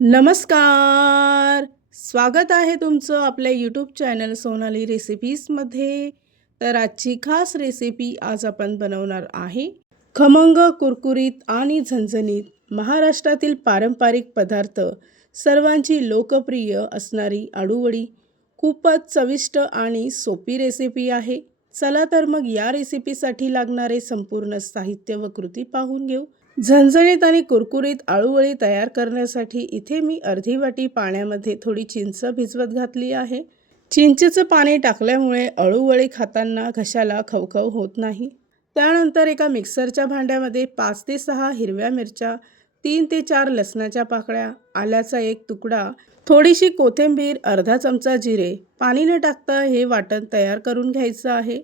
नमस्कार. स्वागत आहे तुमचं आपल्या यूट्यूब चॅनल सोनाली रेसिपीजमध्ये. तर आजची खास रेसिपी आज आपण बनवणार आहे खमंग, कुरकुरीत आणि झणझणीत महाराष्ट्रातील पारंपरिक पदार्थ सर्वांची लोकप्रिय असणारी अळूवडी. खूपच चविष्ट आणि सोपी रेसिपी आहे. चला तर मग या रेसिपीसाठी लागणारे संपूर्ण साहित्य व कृती पाहून घेऊ. झणझणीत आणि कुरकुरीत अळूवडी तयार करण्यासाठी इथे मी अर्धी वाटी पाण्यामध्ये थोडी चिंच भिजवत घातली आहे. चिंचेचं पाणी टाकल्यामुळे अळूवडी खाताना घशाला खवखव होत नाही. त्यानंतर एका मिक्सरच्या भांड्यामध्ये 5 ते 6 हिरव्या मिरच्या, 3 ते 4 लसणाच्या पाकळ्या, आल्याचा एक तुकडा, थोडीशी कोथिंबीर, अर्धा चमचा जिरे, पाणी न टाकता हे वाटण तयार करून घ्यायचं आहे.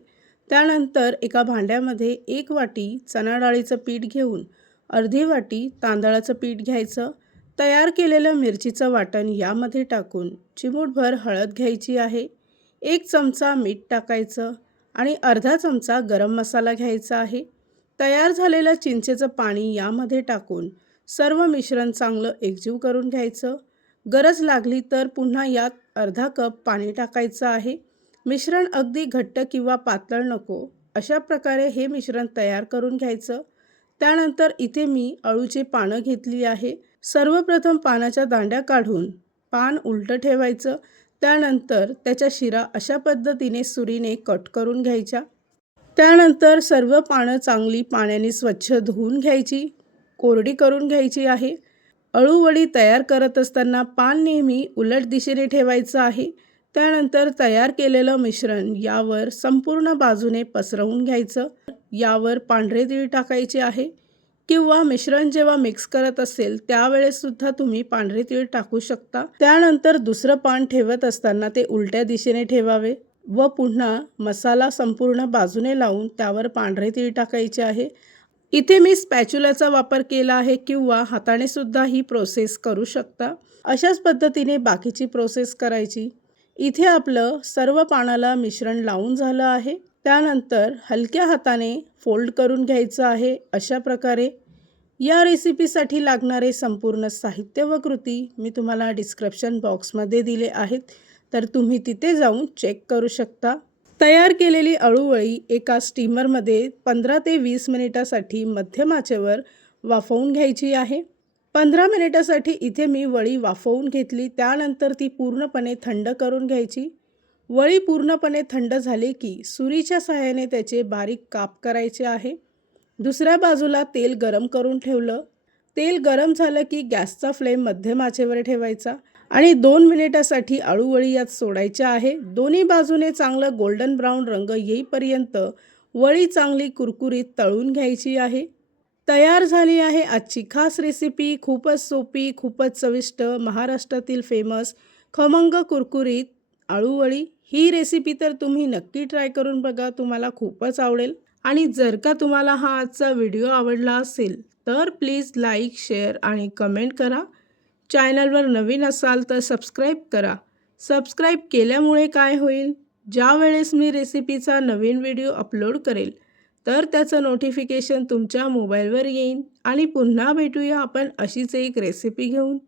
त्यानंतर एका भांड्यामध्ये 1 वाटी चणा डाळीचं पीठ घेऊन अर्धी वाटी तांदळाचं पीठ घ्यायचं. तयार केलेलं मिरचीचं वाटण यामध्ये टाकून चिमूटभर हळद घ्यायची आहे. 1 चमचा मीठ टाकायचं आणि अर्धा चमचा गरम मसाला घ्यायचा आहे. तयार झालेलं चिंचेचं पाणी यामध्ये टाकून सर्व मिश्रण चांगलं एकजीव करून घ्यायचं. गरज लागली तर पुन्हा यात अर्धा कप पाणी टाकायचं आहे. मिश्रण अगदी घट्ट किंवा पातळ नको, अशा प्रकारे हे मिश्रण तयार करून घ्यायचं. त्यानंतर इथे मी अळूची पानं घेतली आहे. सर्वप्रथम पानाच्या दांड्या काढून पान उलटं ठेवायचं. त्यानंतर त्याच्या शिरा अशा पद्धतीने सुरीने कट करून घ्यायच्या. त्यानंतर सर्व पानं चांगली पाण्याने स्वच्छ धुवून घ्यायची, कोरडी करून घ्यायची आहे. अळूवडी तयार करत असताना पान नेहमी उलट दिशेने ठेवायचं आहे. त्यानंतर तयार केलेलं मिश्रण यावर संपूर्ण बाजूने पसरवून घ्यायचं. यावर पांढरे तीळ टाकायचे आहे किंवा मिश्रण जेव्हा मिक्स करत असेल त्यावेळेस सुद्धा तुम्ही पांढरे तीळ टाकू शकता. त्यानंतर दुसरं पान ठेवत असताना ते उलट्या दिशेने ठेवावे व पुन्हा मसाला संपूर्ण बाजूने लावून त्यावर पांढरे तीळ टाकायचे आहे. इथे मी स्पॅच्युलाचा वापर केला आहे किंवा हाताने सुद्धा ही प्रोसेस करू शकता. अशाच पद्धतीने बाकीची प्रोसेस करायची. इथे आपलं सर्व पानाला मिश्रण लावून झालं आहे. त्यानंतर हलक्या हाताने फोल्ड करून घ्यायचं आहे. अशा प्रकारे या रेसिपीसाठी लागणारे संपूर्ण साहित्य व कृती मी तुम्हाला डिस्क्रिप्शन बॉक्समध्ये दिले आहेत, तर तुम्ही तिथे जाऊन चेक करू शकता. तयार केलेली अळूवडी एका स्टीमरमध्ये 15 ते 20 मिनिटासाठी मध्यम आचेवर वाफवून घ्यायची आहे. 15 मिनिटासाठी इथे मी वडी वाफवून घेतली. त्यानंतर ती पूर्णपणे थंड करून घ्यायची. वडी पूर्णपणे थंड झाली की सुरीच्या सहाय्याने त्याचे बारीक काप करायचे आहे. दुसऱ्या बाजूला तेल गरम करून ठेवलं. तेल गरम झालं की गॅसचा फ्लेम मध्यम आचेवर ठेवायचा आणि 2 मिनिटासाठी अळूवडी यात सोडायच्या आहे. दोन्ही बाजूने चांगलं गोल्डन ब्राऊन रंग येईपर्यंत वडी चांगली कुरकुरीत तळून घ्यायची आहे. तयार झाली आहे आजची खास रेसिपी. खूपच सोपी, खूपच चविष्ट, महाराष्ट्रातील फेमस खमंग कुरकुरीत अळूवडी. ही रेसिपी तर तुम्ही नक्की ट्राय करून बघा, तुम्हाला खूपच आवडेल. आणि जर का तुम्हाला हा आजचा व्हिडिओ आवडला असेल तर प्लीज लाईक, शेअर आणि कमेंट करा. चॅनलवर नवीन असाल तर सबस्क्राईब करा. सबस्क्राईब केल्यामुळे काय होईल, ज्या वेळेस मी रेसिपीचा नवीन व्हिडिओ अपलोड करेल तर त्याचं नोटिफिकेशन तुमच्या मोबाईलवर येईल. आणि पुन्हा भेटूया आपण अशीच एक रेसिपी घेऊन.